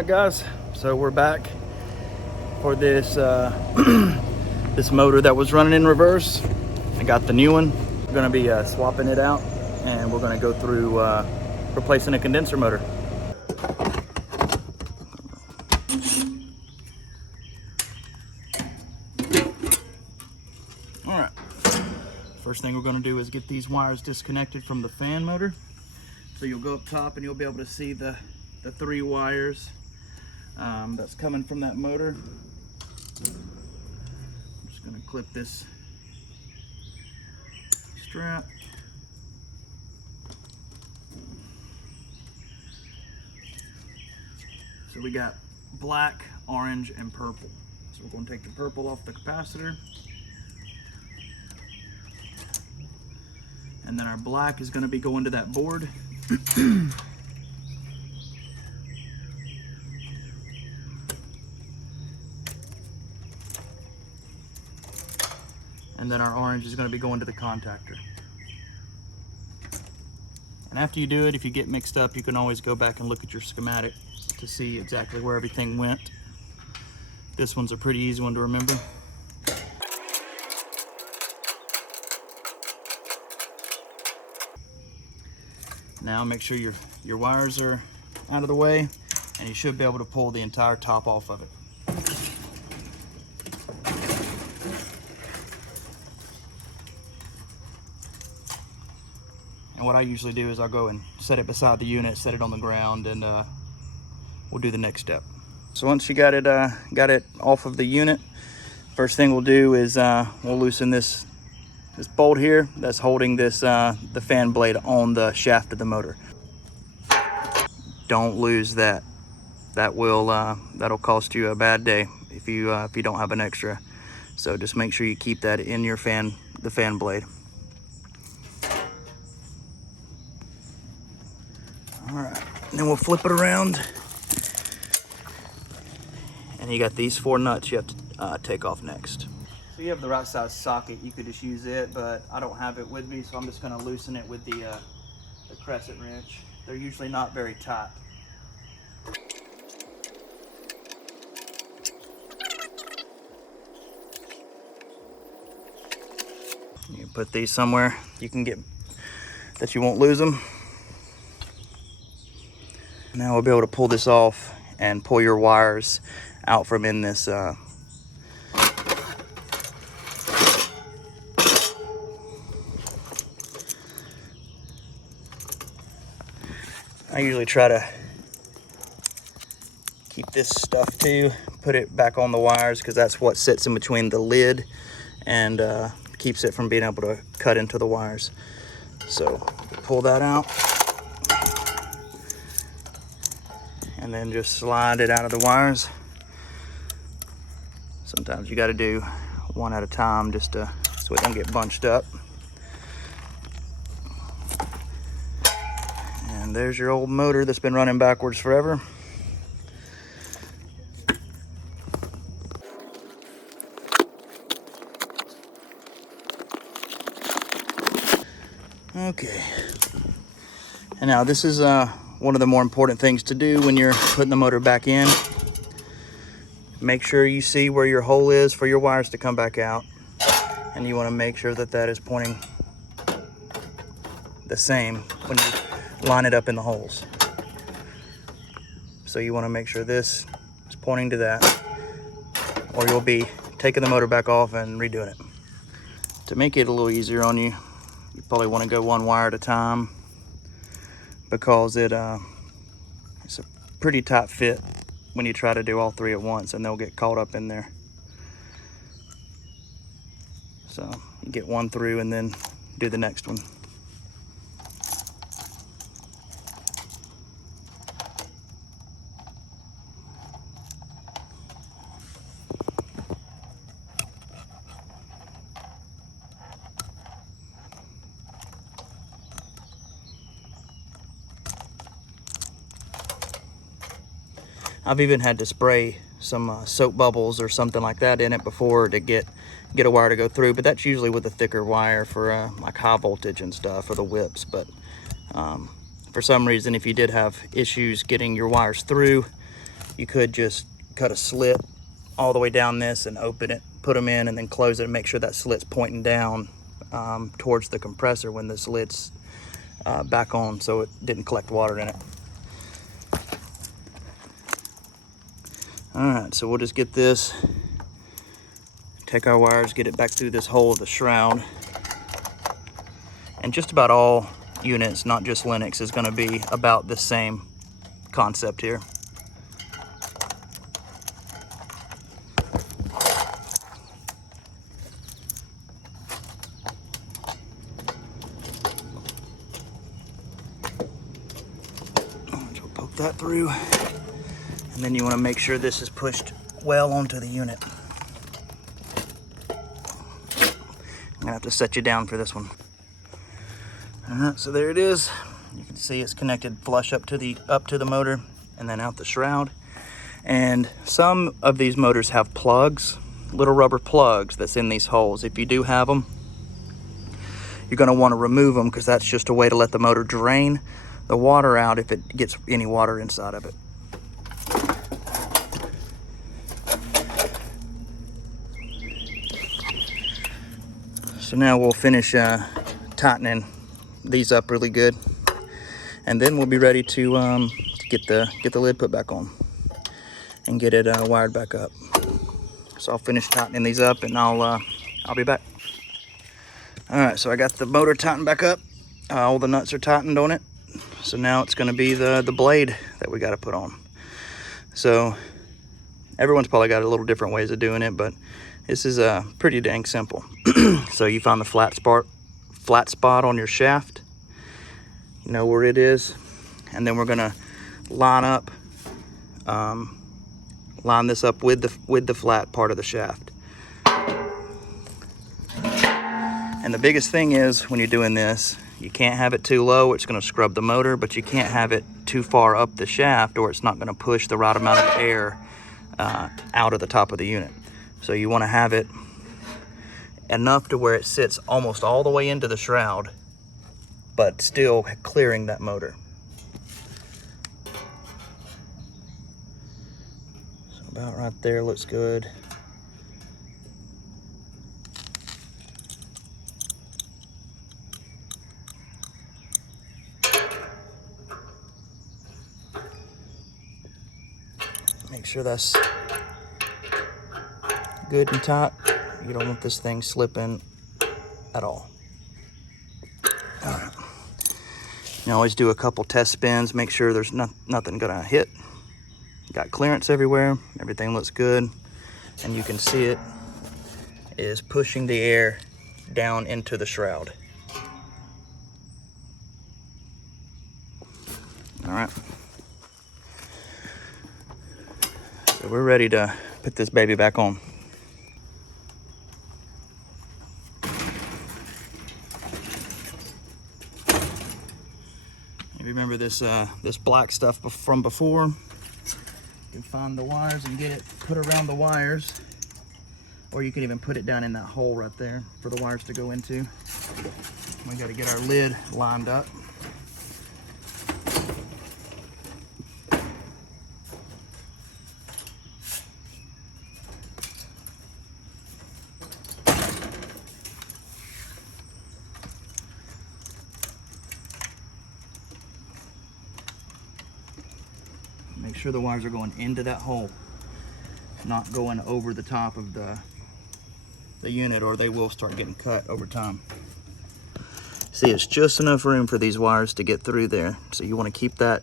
right, guys, so we're back for this this motor that was running in reverse. I got the new one. We're gonna be swapping it out, and we're gonna go through replacing a condenser motor. All right, first thing we're gonna do is get these wires disconnected from the fan motor. So you'll go up top and you'll be able to see the 3 wires that's coming from that motor. I'm just gonna clip this strap. So we got black, orange, and purple. So we're gonna take the purple off the capacitor. And then our black is gonna be going to that board. And then our orange is going to be going to the contactor. And after you do it, if you get mixed up, you can always go back and look at your schematic to see exactly where everything went. This one's a pretty easy one to remember. Now make sure your wires are out of the way, and you should be able to pull the entire top off of it. And what I usually do is I'll go and set it beside the unit, set it on the ground, and we'll do the next step. So once you got it off of the unit, first thing we'll do is we'll loosen this bolt here that's holding this the fan blade on the shaft of the motor. Don't lose that. That'll cost you a bad day if you don't have an extra. So just make sure you keep that in your the fan blade. All right, then we'll flip it around, and you got these 4 nuts you have to take off next. So you have the right size socket, you could just use it, but I don't have it with me, so I'm just gonna loosen it with the crescent wrench. They're usually not very tight. You put these somewhere you can get that you won't lose them. Now we'll be able to pull this off and pull your wires out from in this I usually try to keep this stuff too, put it back on the wires, because that's what sits in between the lid and keeps it from being able to cut into the wires. So pull that out, and then just slide it out of the wires. Sometimes you got to do one at a time just so it don't get bunched up. And there's your old motor that's been running backwards forever. Okay. And now this is one of the more important things to do when you're putting the motor back in. Make sure you see where your hole is for your wires to come back out, and you want to make sure that is pointing the same when you line it up in the holes. So you want to make sure this is pointing to that, or you'll be taking the motor back off and redoing it. To make it a little easier on you, you probably want to go 1 wire at a time, because it's a pretty tight fit when you try to do all 3 at once, and they'll get caught up in there. So you get 1 through and then do the next one. I've even had to spray some soap bubbles or something like that in it before to get a wire to go through, but that's usually with a thicker wire for like high voltage and stuff, or the whips. But for some reason, if you did have issues getting your wires through, You could just cut a slit all the way down this and open it, put them in, and then close it and make sure that slit's pointing down towards the compressor when this lid's back on, so it didn't collect water in it. All right, so we'll just get this, take our wires, get it back through this hole of the shroud. And just about all units, not just Linux, is going to be about the same concept here. So poke that through, and then you want to make sure this is pushed well onto the unit. I'm gonna have to set you down for this one. So there it is. You can see it's connected flush up to the motor and then out the shroud. And some of these motors have plugs, little rubber plugs that's in these holes. If you do have them, you're going to want to remove them, because that's just a way to let the motor drain the water out if it gets any water inside of it. So now we'll finish tightening these up really good, and then we'll be ready to get the lid put back on and get it wired back up. So I'll finish tightening these up, and I'll be back. All right, so I got the motor tightened back up. All the nuts are tightened on it. So now it's going to be the blade that we got to put on. So everyone's probably got a little different ways of doing it, but this is pretty dang simple. So you find the flat spot on your shaft, you know where it is, and then we're gonna line this up with the flat part of the shaft. And the biggest thing is, when you're doing this, you can't have it too low, it's gonna scrub the motor, but you can't have it too far up the shaft, or it's not gonna push the right amount of air out of the top of the unit. So you want to have it enough to where it sits almost all the way into the shroud, but still clearing that motor. So about right there looks good. Make sure that's good and tight. You don't want this thing slipping at all. All right. You always do a couple test spins, make sure there's nothing gonna hit. Got clearance everywhere, everything looks good, and you can see it is pushing the air down into the shroud. All right. So we're ready to put this baby back on. If you remember this black stuff from before, you can find the wires and get it put around the wires, or you can even put it down in that hole right there for the wires to go into. We got to get our lid lined up. Make sure the wires are going into that hole, not going over the top of the unit, or they will start getting cut over time. See, it's just enough room for these wires to get through there. So you want to keep that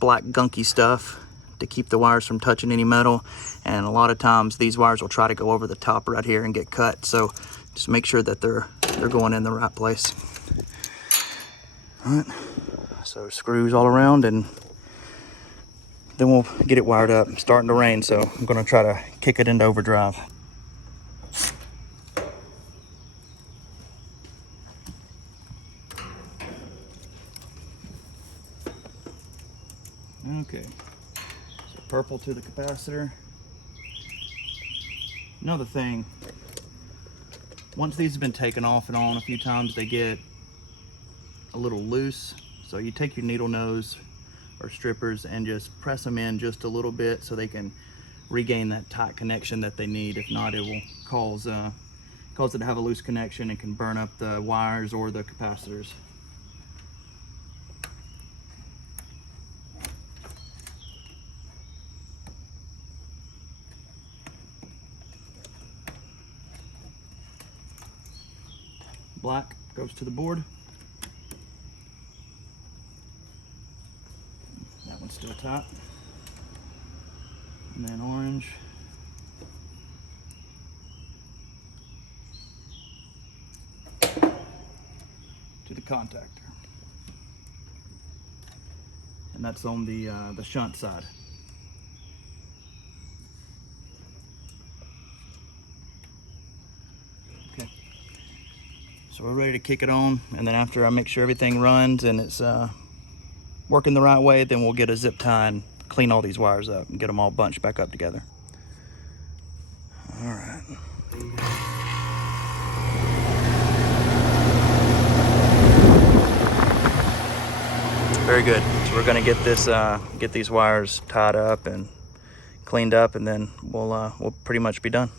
black gunky stuff to keep the wires from touching any metal. And a lot of times these wires will try to go over the top right here and get cut. So just make sure that they're going in the right place. All right, so screws all around, and then we'll get it wired up. It's starting to rain, so I'm gonna try to kick it into overdrive. Okay, so purple to the capacitor. Another thing, once these have been taken off and on a few times, they get a little loose. So you take your needle nose, or strippers and just press them in just a little bit so they can regain that tight connection that they need. If not, it will cause it to have a loose connection and can burn up the wires or the capacitors. Black goes to the board. That one's still tight. And then orange. To the contactor. And that's on the shunt side. Okay. So we're ready to kick it on, and then after I make sure everything runs and it's working the right way, then we'll get a zip tie and clean all these wires up and get them all bunched back up together. All right. Very good. So we're gonna get this, get these wires tied up and cleaned up, and then we'll pretty much be done.